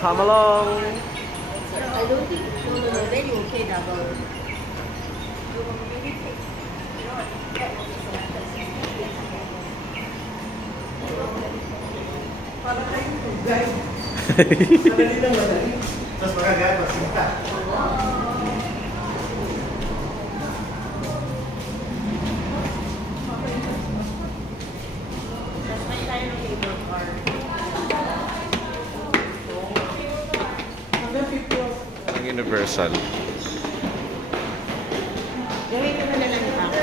Come along. I don't think, no, then you pay double. Terus magagaya pa sinta. Ang universal. Gawin ko na lang ako.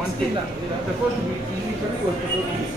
One thing lang. The first week, initially was supposed to be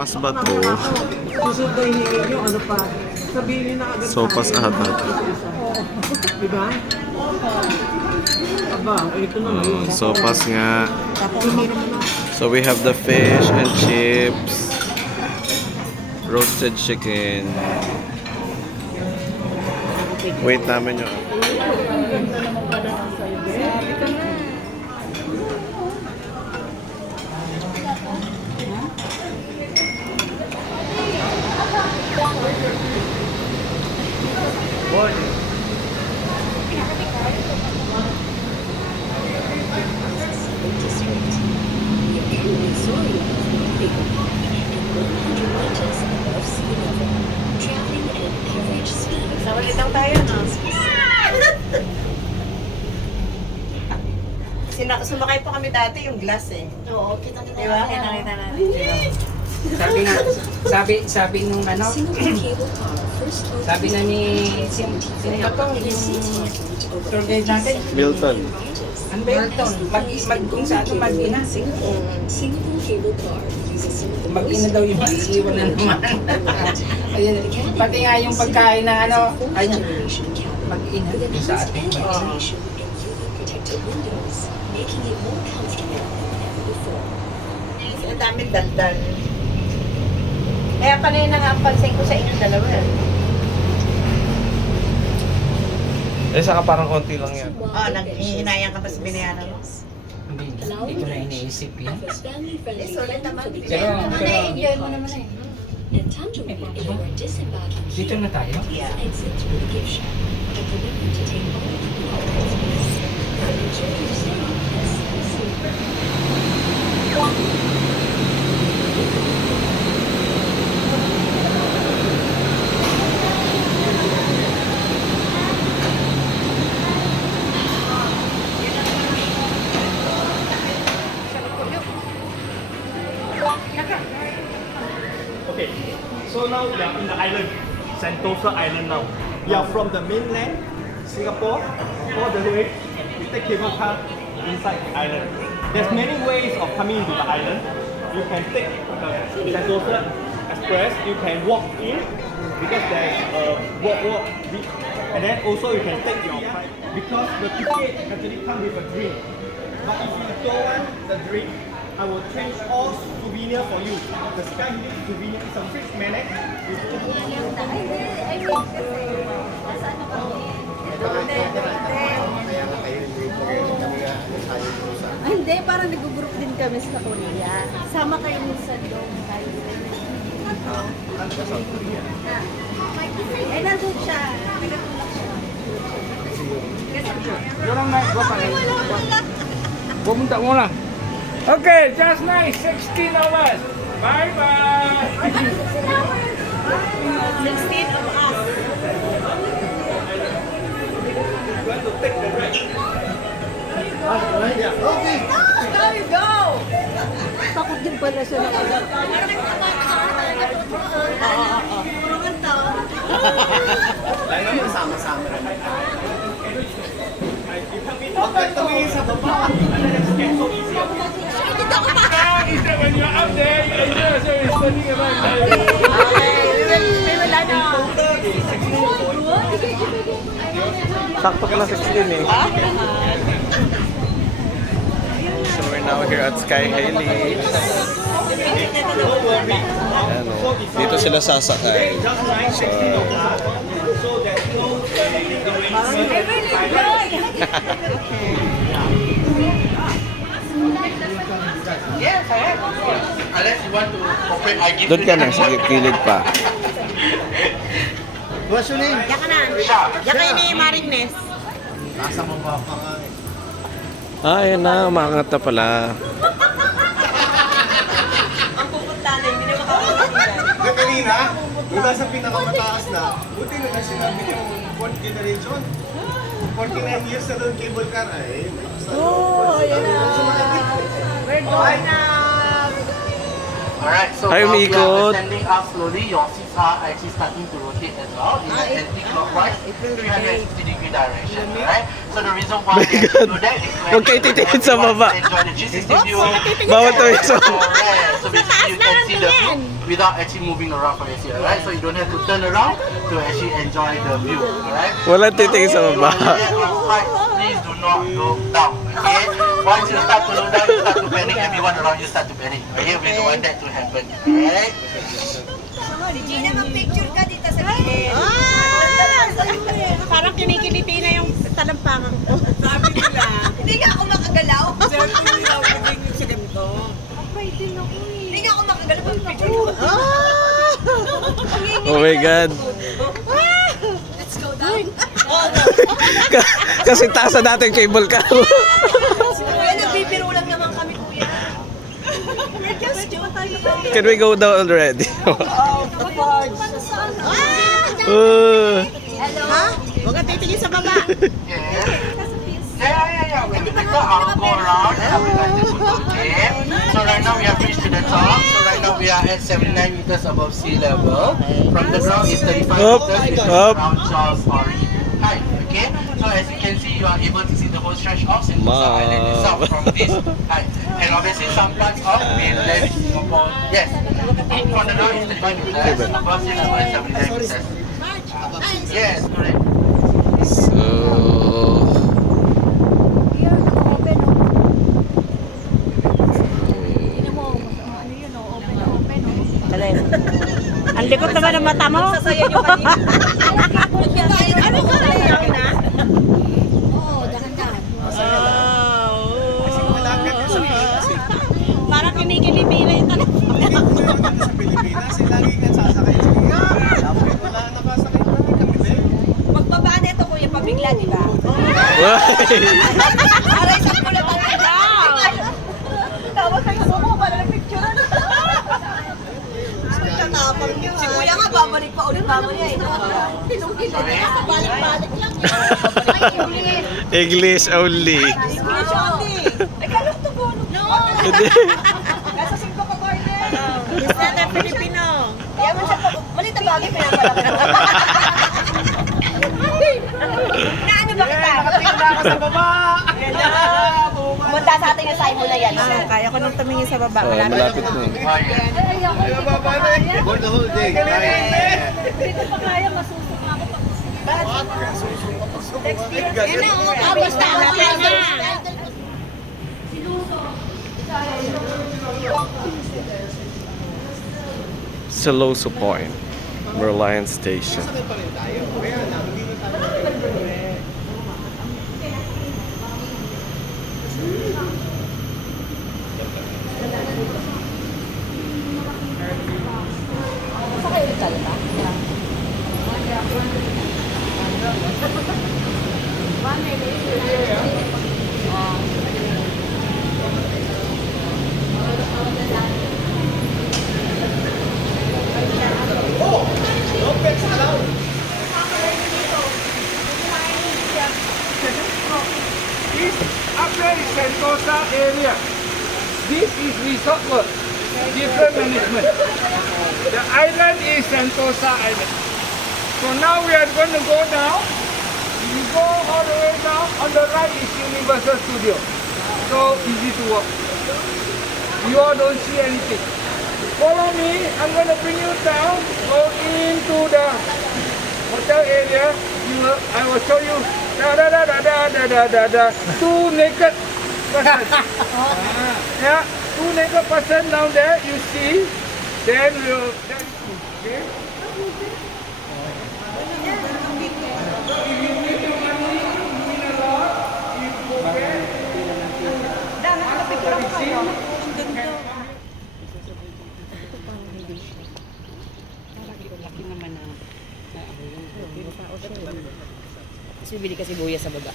Sopas ba to? Susunod na hihingin nyo, ano pa? Sabihin na agad Sopas ata. Diba? Aba, ito naman yun. Sopas nga. So we have the fish and chips. Roasted chicken. Wait namin yun. Sawalit lang tayo, no? Sumakay po kami dati yung glass eh. Oo, kita-kita. Diba? Kita-kita natin. sabi nga, sabi nung ano, sabi na ni, sino ba to, yung tour guide natin, Milton. ano ba yun? Kung sa ato mag-ina, mag-ina daw yung iiwan na naman. Ayun, pati nga yung pagkain na ano, ay, mag-ina yung sa atin. Ang daming daldal. Kaya panay na nga ang pansin ko sa inyong dalawa. Eh, saka parang konti lang yan. Oo, nag-ihinayang ka pa sa binayaran mo. Hindi ko na iniisip yan. Eh, solid naman. Pero, enjoy mo naman eh. dito na tayo. Yeah. Okay, so now we are in the island, Sentosa Island now. We are from the mainland, Singapore, all the way. We take cable car inside the island. There's many ways of coming into the island. You can take the Sentosa Express. You can walk in because there's a walk, and then also you can take your because the ticket actually come with a drink. But if you don't want the drink, I will change all souvenir for you. The Sky Hilly souvenir is a fixed minute. Ay, hindi. Parang nag-group din kami sa Korea. Sama kayo sa doon. Eh, nandun siya. Nagtulak siya. Yun lang na, go pa. Pumunta mo lang. Okay, just nice. 16 of us. Bye-bye. 16 of us. You want to take the ride? pala siya nakagap. Lalo naman sama-sama rin. Huwag ka tumingin sa baba. Sakto ka na 16 eh. So we're now here at Sky Helix. Don't worry. Ayan o. Dito sila sasakay. Just nice taking over. So there's no Yes, I am. Unless you want to cooperate, I give Doon ka na, sige, kilid pa. What's your name? Diyan ka na. Diyan kayo ni Marignes. Nasa baba pa nga eh. Ah, ayan na, umangat na pala. Ang pupunta na, hindi na makakalimutan. Na kanina, mula sa pinakamataas na, buti na lang sinabi yung fourth generation. 49 years na doon cable car ay. Oh, yan na. We're going na. Alright, so Ay, now we umikot. are ascending up slowly. Your seats are actually starting to rotate as well in an anti-clockwise 360-degree direction. Alright? So the reason why we have to do that is Huwag kayo titingin sa baba. enjoy the 360 view. Bawat to yung Alright, so basically you can see the view without actually moving around from your seat. Alright? So you don't have to turn around to actually enjoy the view. Alright? Walang titingin sa baba. Please do not look down. Okay? Once you start to look down, you start to panic. Everyone around you start to panic. Okay? We don't want that to happen. Alright? Gina, mag-picture ka dito sa gilid. Parang kinikiliti na yung talampangan ko. Sabi nila, Hindi nga ako makagalaw. sir, kung hindi ako naging sa ganito. Hindi nga ako makagalaw. Pag-picture ko. Oh my God. Let's go down. Kasi taas na natin cable car. Kuya, nagbibiro lang naman kami, kuya. Just joke tayo ba? Can we go down already? Hello? Uh, Huwag ka titingin sa baba. Yes. Yeah. When we take I'll go around and I'll be like this. Okay. So right now we have reached to the top. So right now we are at 79 meters above sea level. From the ground is 35 Up, meters, which is up. around Charles Ori height. Okay. So as you can see, you are able to see the whole stretch of Sentosa Island itself from this height. And obviously some parts of mainland Singapore. Yes. From the ground is 35 meters. Above sea level is 79 meters. Yes, correct. so... Ang likot naman ng mata mo. Sasayan nyo kanina. Ano ka na? Oo, dahan-dahan. Parang kinikiliti na yung talampangan. Sa Pilipinas, eh, lagi kang sasakay. Sige nga. Dapat wala nakasakay pa rin kami din. Magbaba na ito, kuya, pabigla, di ba? Why? Aray, sa pula tayo daw. Tapos ang sumo, pala ng picture. Si kuya nga, babalik pa ulit mamaya. Balik-balik lang. English only. English only. Ay, kalong to po. No. Hindi. Nasa Singko ka, partner. Is that a Filipino? Kaya man siya pa. Malit na bagay, pinapalaki mo. Naano ba kita? Nakatingin na ako sa baba. Pumunta sa atin yung sign mo na yan. Kaya ko nang tumingin sa baba. Oh, malapit na eh. Oh, yes. Ay, baba na eh. For the whole day. Hindi ko pa kaya, masusok ako pag Yan na, oh, basta okay na. Siloso Point, Merlion Station. This up there is Sentosa area. This is Resort World. different management. The island is Sentosa Island. So now we are going to go down. We go all the way down. On the right is Universal Studio. So easy to walk. You all don't see anything. Follow me. I'm going to bring you down. Go into the hotel area. I will show you. Two naked persons. Yeah, two naked person down there. You see. Then we'll. Okay. Laki naman na kasi bibili kasi buya sa baba.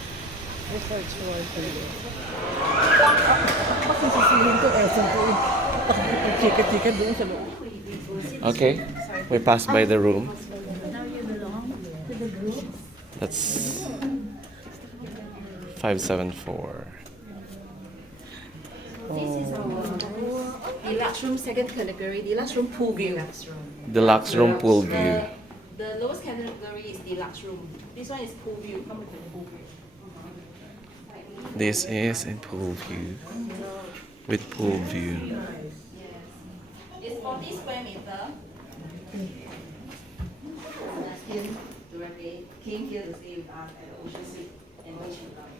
Okay, we passed by the room. That's 574. Deluxe room, second category. Deluxe room, pool view. Deluxe room pool view. The lowest category is deluxe room. This one is pool view. Come with the pool view. This is in pool view. With pool view. It's 40 square meter. Directly came here to stay with us at the Ocean Suite and Ocean Club.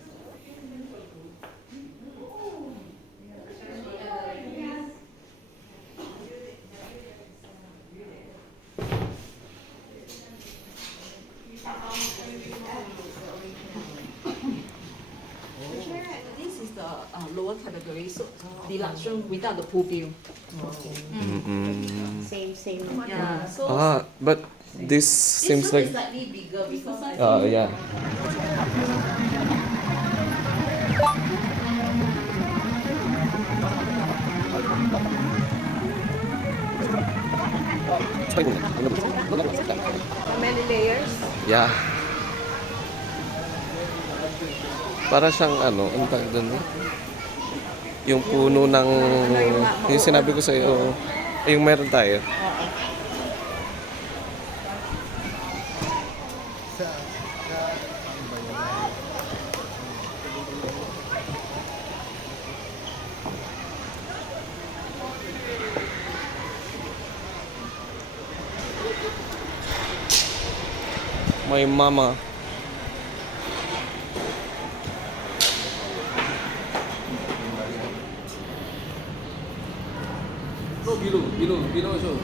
This is the lower category, so deluxe room without the pool view. Same. Yeah, so But this seems this room like. is slightly bigger because Yeah. Many layers. Yeah. Para siyang ano tawag doon? Yung puno ng yung sinabi ko sa iyo, yung meron tayo. My mama. Below also.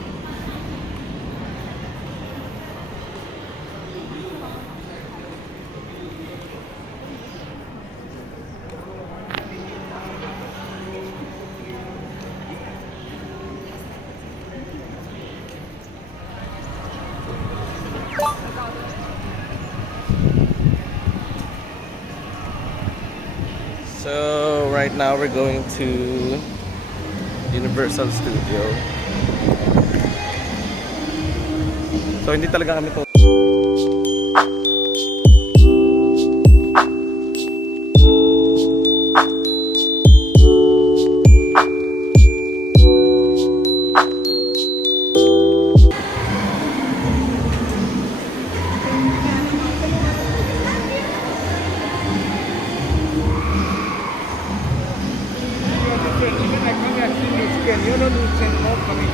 So right now we're going to Universal Studio. So hindi talaga kami to. You don't send more coming.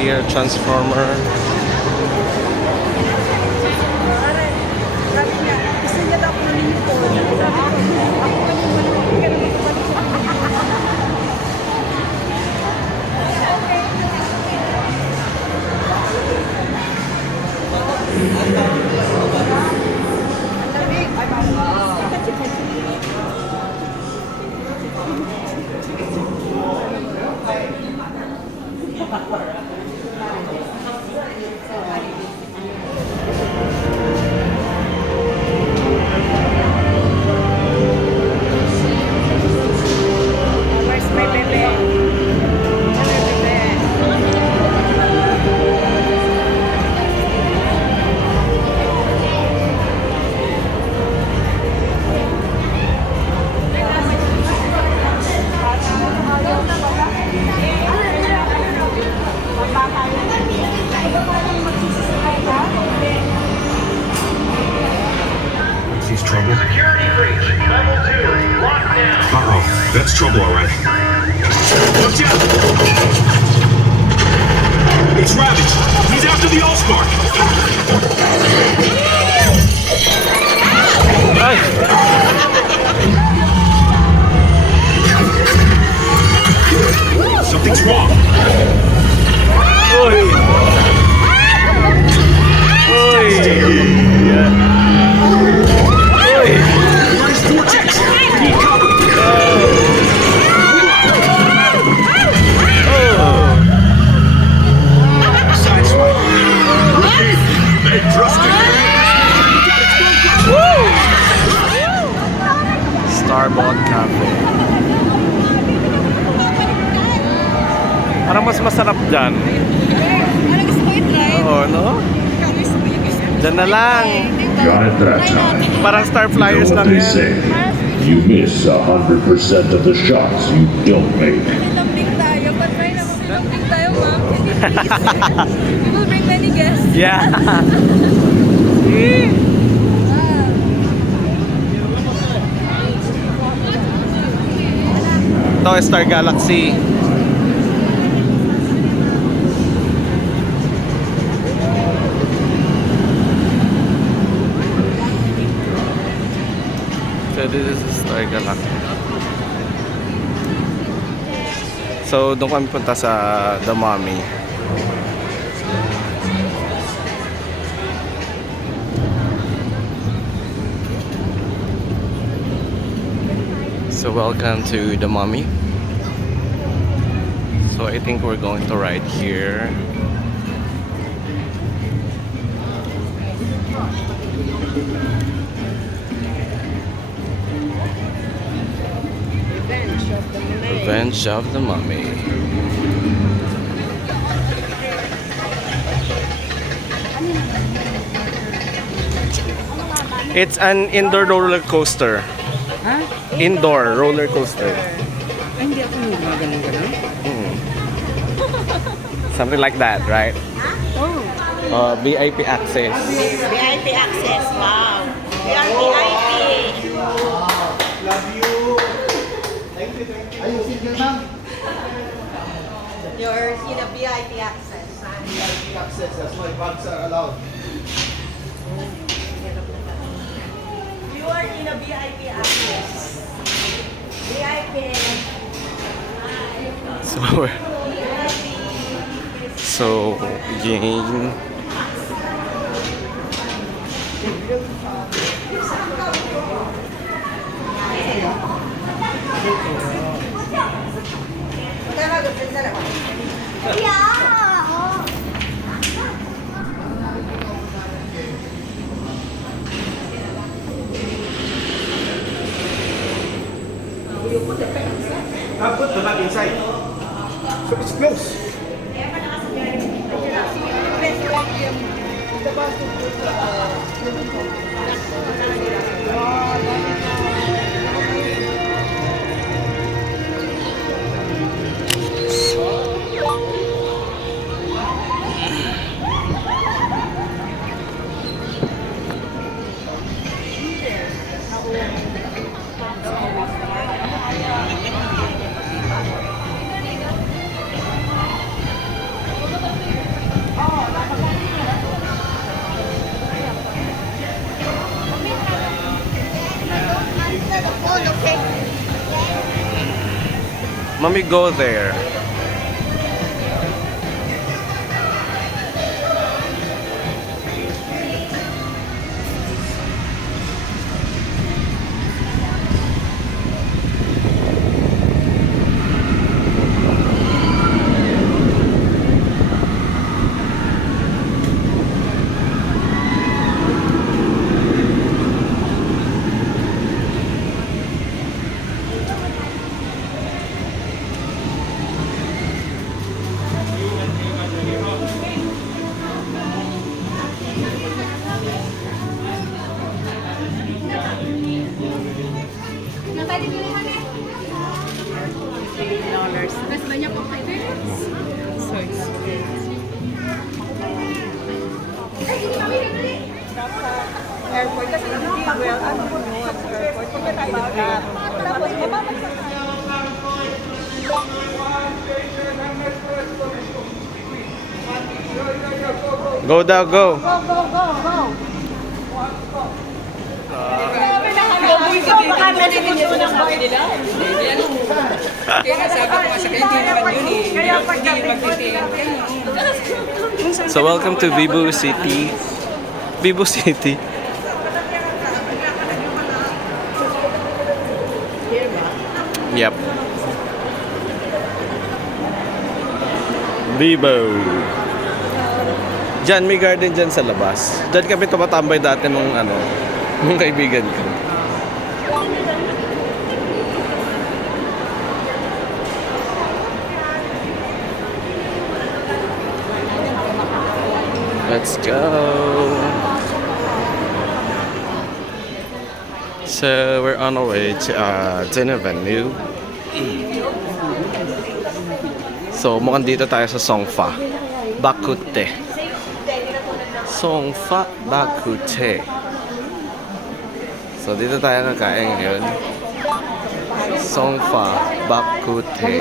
Here, Transformer. Sabi niya, gusto niya daw kunin yung phone. Sabi ko, ako hindi ka naman kapalik. Where's my bebe? Where's my bebe? Sees trouble. Security breach, level 2, lockdown. Uh-oh, that's trouble, all right. Watch out! It's Ravage. He's after the Allspark. Ay! Something's wrong. Uy! Uy! Uy! Where's Vortex? We need cover. Sideswipe. Rookie, they trusted you. Starbuck Cafe. Parang mas masarap dyan. Ano gusto mo i-try? Oo, no? Dyan na lang. Got it that time. Parang Star Flyers You know lang what they yan. say. You miss 100% of the shots you don't make. Lambing tayo. Patry naman lambing tayo, ma'am. We will bring many guests. Yeah. Ito, Star Galaxy. So this is Star Galaxy. So doon kami punta sa The Mummy. So welcome to The Mummy. So I think we're going to ride here. Revenge of the Mummy. It's an indoor roller coaster. Ha? Indoor roller coaster. Ay, hindi ako ganun. Something like that, right? VIP access. VIP access, wow. We are VIP. Love you. Thank you, thank you. Are you single, ma'am? You're in a VIP access. VIP access, that's why bags are allowed. You are in a VIP access. VIP. So Jane. I put the bag inside. So it's close. Mommy, go there. Mas banyak po kayo. So expensive. Airport kasi hindi well, ano po no, airport. Punta tayo ng car. Tapos, Go daw, go. baka nalilito ng bahay nila. Kaya nga sabi ko nga sa kanya, hindi naman yun eh. Hindi magtitingin kayo. So welcome to Vibo City. Vibo City. Yep. Vibo. Diyan, may garden dyan sa labas. Diyan kami tumatambay dati nung kaibigan ko. Let's go. So we're on our way to dinner venue. So mukhang dito tayo sa Songfa Bakute. Songfa Bakute. So dito tayo kakain ngayon. Songfa Bakute.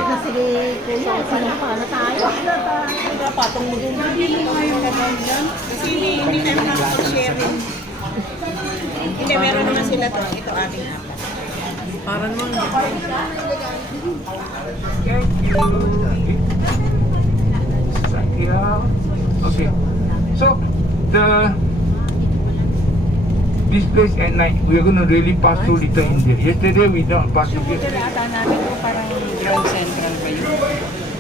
Hindi tayo makapag-sharing. Hindi, meron naman sila to. Ito ating apat. Para naman. Okay. So this place at night, we're gonna really pass through Little India. Yesterday we don't pass through here. Ata namin po parang ground central ba yun?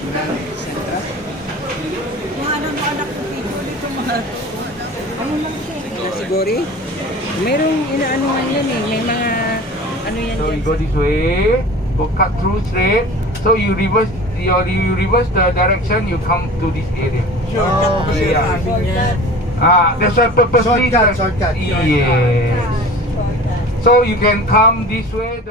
Ground central? Mga ano mga anak ko dito mga Ano lang siya? Siguro mayroong inaano nga yan eh. May mga ano yan So dyan. you go this way, go cut through straight. So you reverse the direction, you come to this area. Oh, yeah. sabi niya. That's why purposely. Shortcut. Yes. So you can come this way.